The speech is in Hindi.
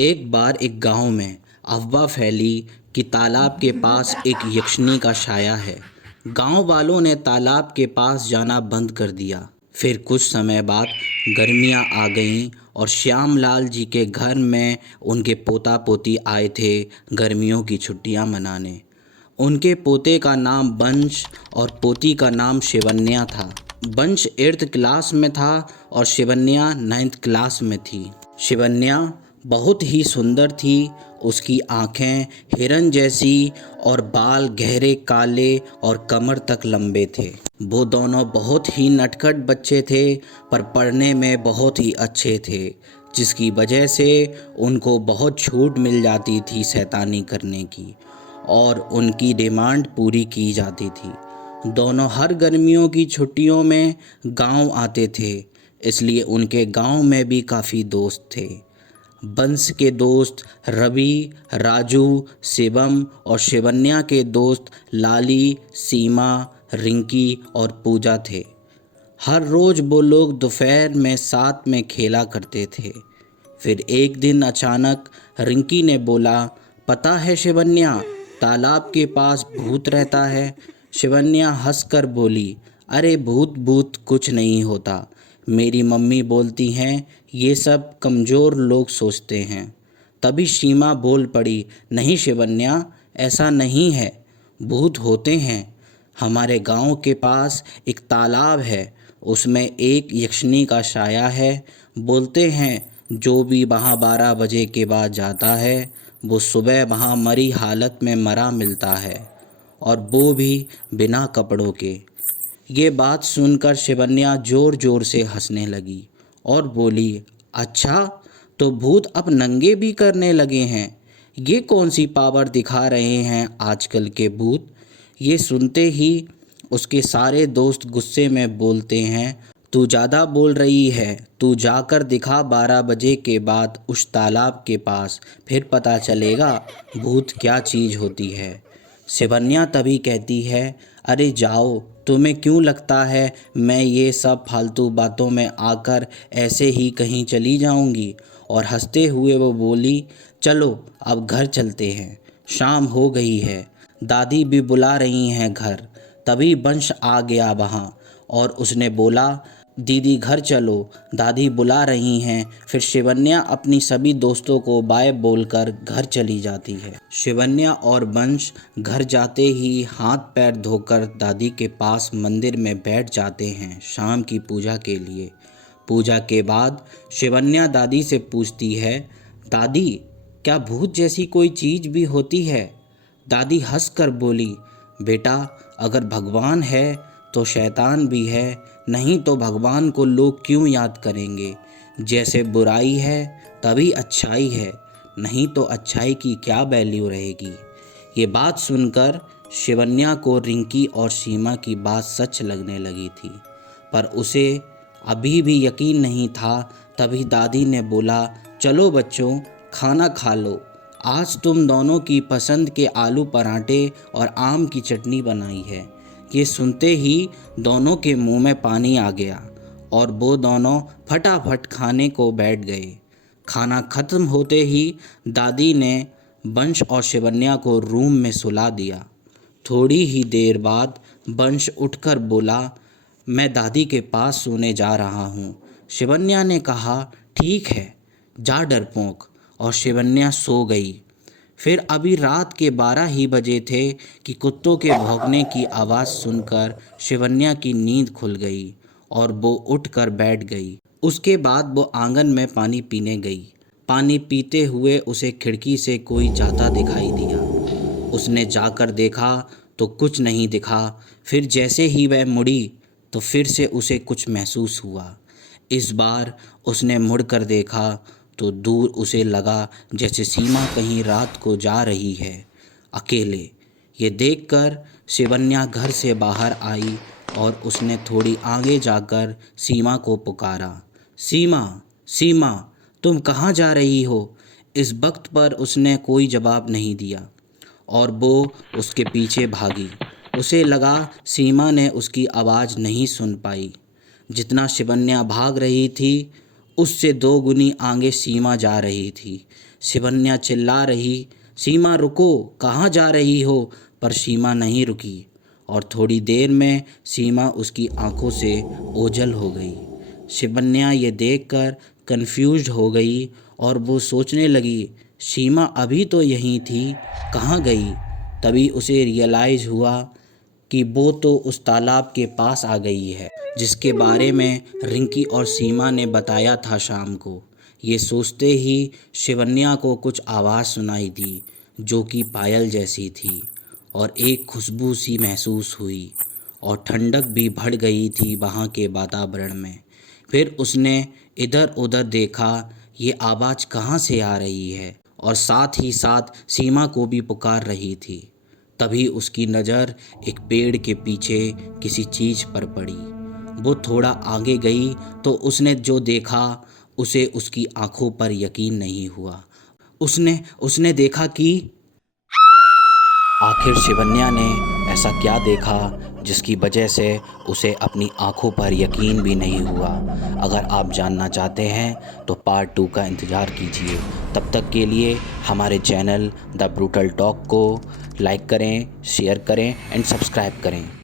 एक बार एक गांव में अफवाह फैली कि तालाब के पास एक यक्षिणी का साया है। गांव वालों ने तालाब के पास जाना बंद कर दिया। फिर कुछ समय बाद गर्मियां आ गईं और श्यामलाल जी के घर में उनके पोता पोती आए थे गर्मियों की छुट्टियां मनाने। उनके पोते का नाम बंश और पोती का नाम शिवन्या था। बंश 8th क्लास में था और शिवन्या 9th क्लास में थी। शिवन्या बहुत ही सुंदर थी। उसकी आंखें हिरन जैसी और बाल गहरे काले और कमर तक लंबे थे। वो दोनों बहुत ही नटखट बच्चे थे, पर पढ़ने में बहुत ही अच्छे थे, जिसकी वजह से उनको बहुत छूट मिल जाती थी शैतानी करने की और उनकी डिमांड पूरी की जाती थी। दोनों हर गर्मियों की छुट्टियों में गांव आते थे, इसलिए उनके गांव में भी काफ़ी दोस्त थे। बंश के दोस्त रवि, राजू, शिवम और शिवन्या के दोस्त लाली, सीमा, रिंकी और पूजा थे। हर रोज़ वो लोग दोपहर में साथ में खेला करते थे। फिर एक दिन अचानक रिंकी ने बोला, पता है शिवन्या, तालाब के पास भूत रहता है। शिवन्या हंसकर बोली, अरे भूत भूत कुछ नहीं होता। मेरी मम्मी बोलती हैं ये सब कमज़ोर लोग सोचते हैं। तभी सीमा बोल पड़ी, नहीं शिवन्या, ऐसा नहीं है, भूत होते हैं। हमारे गांव के पास एक तालाब है, उसमें एक यक्षिणी का साया है। बोलते हैं जो भी वहाँ 12 बजे के बाद जाता है वो सुबह वहाँ मरी हालत में मरा मिलता है, और वो भी बिना कपड़ों के। ये बात सुनकर शिवन्या ज़ोर ज़ोर से हंसने लगी और बोली, अच्छा, तो भूत अब नंगे भी करने लगे हैं। ये कौन सी पावर दिखा रहे हैं आजकल के भूत। ये सुनते ही उसके सारे दोस्त गुस्से में बोलते हैं, तू ज़्यादा बोल रही है, तू जाकर दिखा 12 बजे के बाद उस तालाब के पास, फिर पता चलेगा भूत क्या चीज़ होती है। शिवन्या तभी कहती है, अरे जाओ, तुम्हें क्यों लगता है मैं ये सब फालतू बातों में आकर ऐसे ही कहीं चली जाऊंगी। और हंसते हुए वो बोली, चलो अब घर चलते हैं, शाम हो गई है, दादी भी बुला रही हैं घर। तभी बंश आ गया वहाँ और उसने बोला, दीदी घर चलो, दादी बुला रही हैं। फिर शिवन्या अपनी सभी दोस्तों को बाय बोलकर घर चली जाती है। शिवन्या और बंश घर जाते ही हाथ पैर धोकर दादी के पास मंदिर में बैठ जाते हैं शाम की पूजा के लिए। पूजा के बाद शिवन्या दादी से पूछती है, दादी, क्या भूत जैसी कोई चीज़ भी होती है। दादी हंसकर बोली, बेटा, अगर भगवान है तो शैतान भी है, नहीं तो भगवान को लोग क्यों याद करेंगे। जैसे बुराई है तभी अच्छाई है, नहीं तो अच्छाई की क्या वैल्यू रहेगी। ये बात सुनकर शिवन्या को रिंकी और सीमा की बात सच लगने लगी थी, पर उसे अभी भी यकीन नहीं था। तभी दादी ने बोला, चलो बच्चों, खाना खा लो, आज तुम दोनों की पसंद के आलू पराठे और आम की चटनी बनाई है। ये सुनते ही दोनों के मुंह में पानी आ गया और वो दोनों फटाफट खाने को बैठ गए। खाना खत्म होते ही दादी ने बंश और शिवन्या को रूम में सुला दिया। थोड़ी ही देर बाद बंश उठकर बोला, मैं दादी के पास सोने जा रहा हूँ। शिवन्या ने कहा, ठीक है, जा डरपोक, और शिवन्या सो गई। फिर अभी रात के 12 ही बजे थे कि कुत्तों के भौंकने की आवाज़ सुनकर शिवन्या की नींद खुल गई और वो उठकर बैठ गई। उसके बाद वो आंगन में पानी पीने गई। पानी पीते हुए उसे खिड़की से कोई जाता दिखाई दिया। उसने जाकर देखा तो कुछ नहीं दिखा। फिर जैसे ही वह मुड़ी तो फिर से उसे कुछ महसूस हुआ। इस बार उसने मुड़कर देखा तो दूर उसे लगा जैसे सीमा कहीं रात को जा रही है अकेले। ये देखकर शिवन्या घर से बाहर आई और उसने थोड़ी आगे जाकर सीमा को पुकारा, सीमा, सीमा, तुम कहाँ जा रही हो। इस वक्त पर उसने कोई जवाब नहीं दिया और वो उसके पीछे भागी। उसे लगा सीमा ने उसकी आवाज़ नहीं सुन पाई। जितना शिवन्या भाग रही थी उससे 2 गुनी आगे सीमा जा रही थी। शिवन्या चिल्ला रही, सीमा रुको, कहाँ जा रही हो? पर सीमा नहीं रुकी और थोड़ी देर में सीमा उसकी आंखों से ओझल हो गई। शिवन्या ये देखकर कंफ्यूज्ड हो गई और वो सोचने लगी, सीमा अभी तो यहीं थी, कहाँ गई? तभी उसे रियलाइज़ हुआ कि वो तो उस तालाब के पास आ गई है जिसके बारे में रिंकी और सीमा ने बताया था शाम को। ये सोचते ही शिवन्या को कुछ आवाज़ सुनाई दी जो कि पायल जैसी थी और एक खुशबू सी महसूस हुई और ठंडक भी बढ़ गई थी वहाँ के वातावरण में। फिर उसने इधर उधर देखा, ये आवाज़ कहाँ से आ रही है और साथ ही साथ सीमा को भी पुकार रही थी। तभी उसकी नज़र एक पेड़ के पीछे किसी चीज़ पर पड़ी। वो थोड़ा आगे गई तो उसने जो देखा उसे उसकी आंखों पर यकीन नहीं हुआ। उसने उसने देखा कि आखिर शिवन्या ने ऐसा क्या देखा जिसकी वजह से उसे अपनी आंखों पर यकीन भी नहीं हुआ। अगर आप जानना चाहते हैं तो पार्ट 2 का इंतज़ार कीजिए। तब तक के लिए हमारे चैनल द ब्रूटल टॉक को लाइक करें, शेयर करें एंड सब्सक्राइब करें।